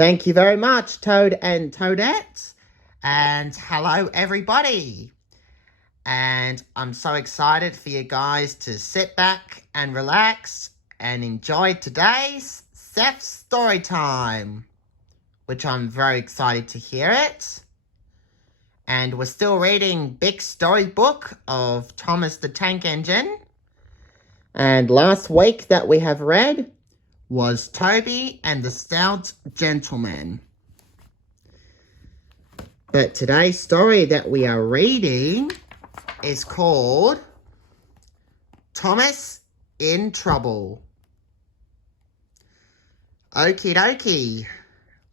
Thank you very much, Toad and Toadette. And hello, everybody. And I'm so excited for you guys to sit back and relax and enjoy today's Seth story time, which I'm very excited to hear it. And we're still reading Big Storybook of Thomas the Tank Engine. And last week that we have read was Toby and the Stout Gentleman. But today's story that we are reading is called Thomas in Trouble. Okie dokie,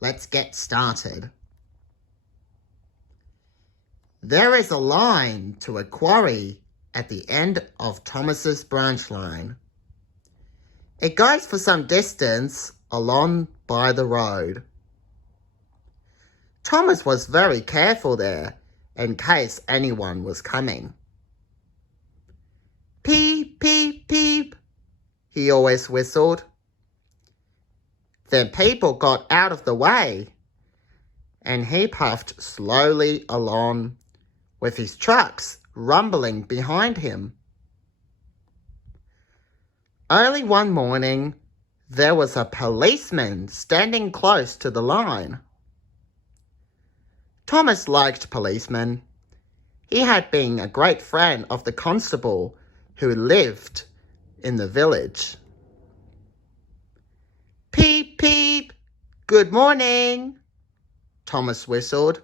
let's get started. There is a line to a quarry at the end of Thomas's branch line. It goes for some distance along by the road. Thomas was very careful there in case anyone was coming. Peep, peep, peep, he always whistled. Then people got out of the way, and he puffed slowly along with his trucks rumbling behind him. Early one morning, there was a policeman standing close to the line. Thomas liked policemen. He had been a great friend of the constable who lived in the village. Peep, peep, good morning, Thomas whistled.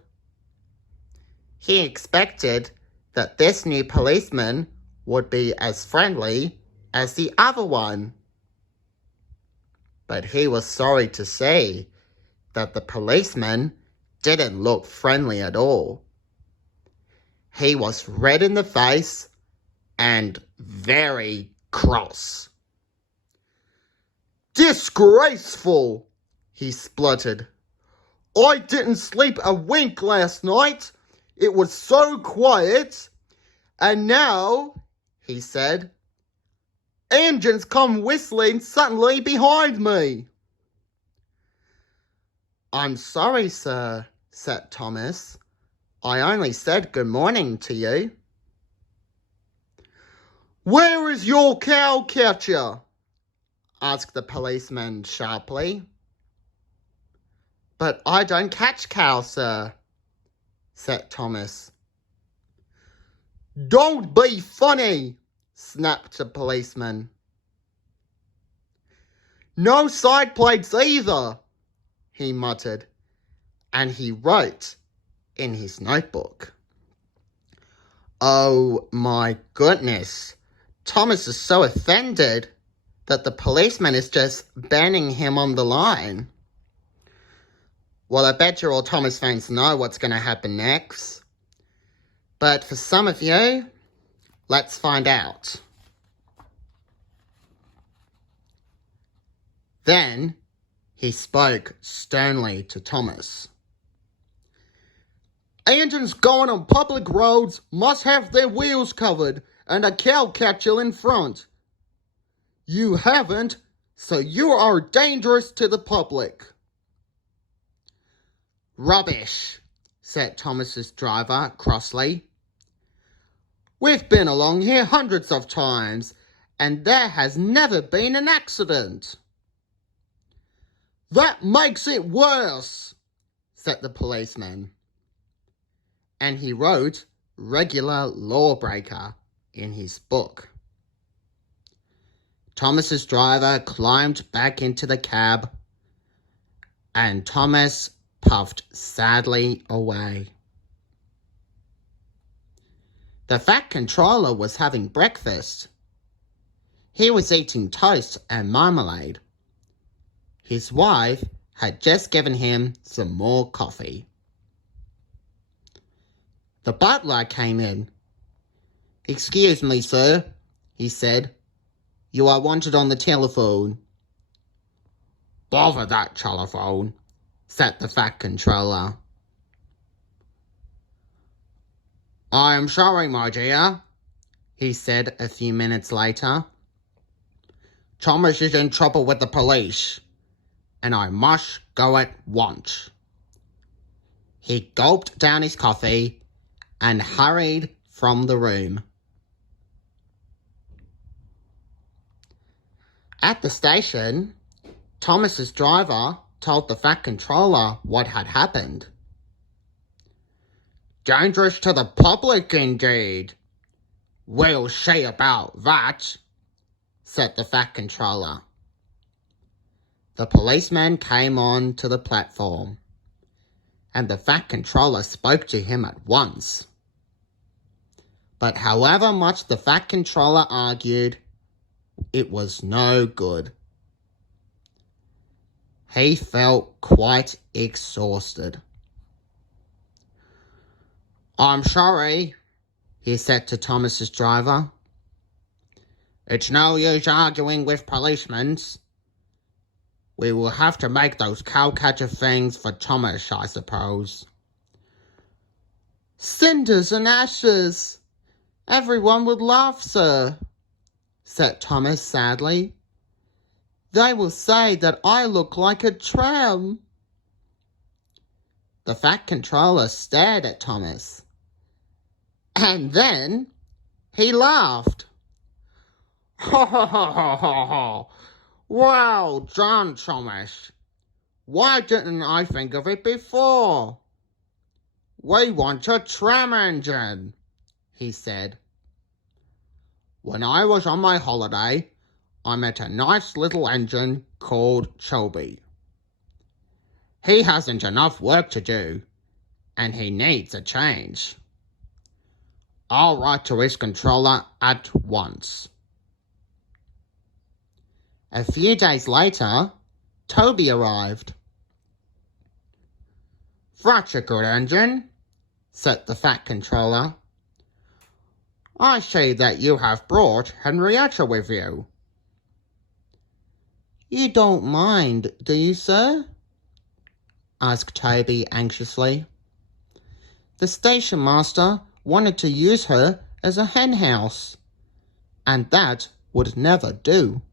He expected that this new policeman would be as friendly as the other one. But he was sorry to see that the policeman didn't look friendly at all. He was red in the face and very cross. Disgraceful, he spluttered. I didn't sleep a wink last night. It was so quiet. And now, he said, engines come whistling suddenly behind me. I'm sorry, sir, said Thomas. I only said good morning to you. Where is your cow catcher? Asked the policeman sharply. But I don't catch cows, sir, said Thomas. Don't be funny, snapped the policeman. No side plates either, he muttered, and he wrote in his notebook. Oh my goodness, Thomas is so offended that the policeman is just banning him on the line. Well, I bet you all Thomas fans know what's going to happen next. But for some of you, let's find out. Then he spoke sternly to Thomas. Engines going on public roads must have their wheels covered and a cow catcher in front. You haven't, so you are dangerous to the public. Rubbish, said Thomas's driver crossly. We've been along here hundreds of times, and there has never been an accident. That makes it worse, said the policeman. And he wrote regular lawbreaker in his book. Thomas's driver climbed back into the cab, and Thomas puffed sadly away. The fat controller was having breakfast. He was eating toast and marmalade. His wife had just given him some more coffee. The butler came in. Excuse me, sir, he said. You are wanted on the telephone. Bother that telephone, said the fat controller. I am sorry, my dear, he said a few minutes later. Thomas is in trouble with the police, and I must go at once." He gulped down his coffee and hurried from the room. At the station, Thomas's driver told the Fat Controller what had happened. "Dangerous to the public, indeed. We'll see about that," said the Fat Controller. The policeman came on to the platform, and the Fat Controller spoke to him at once. But however much the Fat Controller argued, it was no good. He felt quite exhausted. "I'm sorry," he said to Thomas's driver. "It's no use arguing with policemen. We will have to make those cowcatcher things for Thomas, I suppose." "Cinders and ashes! Everyone would laugh, sir," said Thomas sadly. "They will say that I look like a tram." The Fat Controller stared at Thomas, and then he laughed. "Ha ha ha ha ha ha! Well done, Thomas. Why didn't I think of it before? We want a tram engine," he said. "When I was on my holiday, I met a nice little engine called Choby. He hasn't enough work to do, and he needs a change. I'll write to his controller at once." A few days later, Toby arrived. "That's a good engine," said the Fat Controller. "I see that you have brought Henrietta with you." "You don't mind, do you, sir?" asked Toby anxiously. "The station master wanted to use her as a hen house, and that would never do."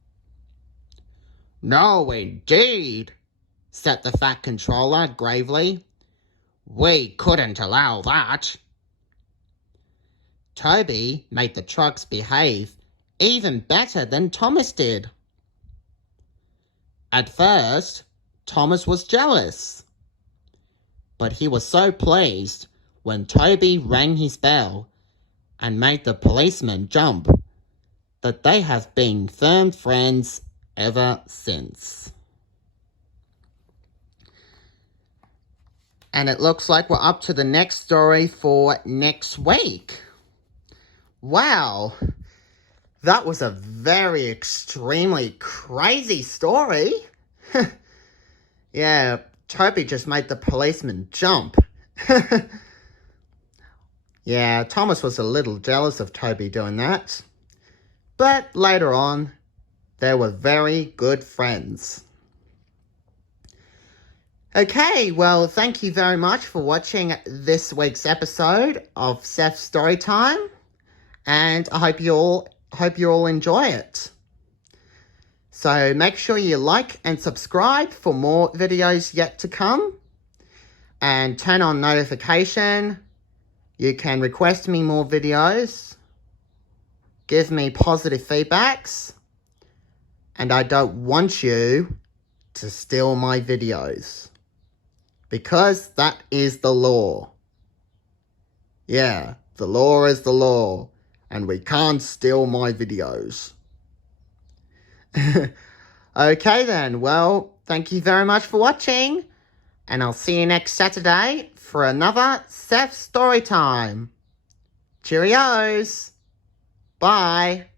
"No, indeed," said the Fat Controller gravely. "We couldn't allow that." Toby made the trucks behave even better than Thomas did. At first, Thomas was jealous, but he was so pleased when Toby rang his bell and made the policeman jump that they have been firm friends ever since. And it looks like we're up to the next story for next week. Wow, that was a very extremely crazy story. Yeah, Toby just made the policeman jump. Yeah, Thomas was a little jealous of Toby doing that. But later on, they were very good friends. Okay, well, thank you very much for watching this week's episode of Seth's Storytime, and I hope you all enjoy it. So make sure you like and subscribe for more videos yet to come, and turn on notification. You can request me more videos, give me positive feedbacks, and I don't want you to steal my videos, because that is the law. Yeah, the law is the law, and we can't steal my videos. Okay then, well, thank you very much for watching, and I'll see you next Saturday for another Seth Storytime. Cheerios! Bye!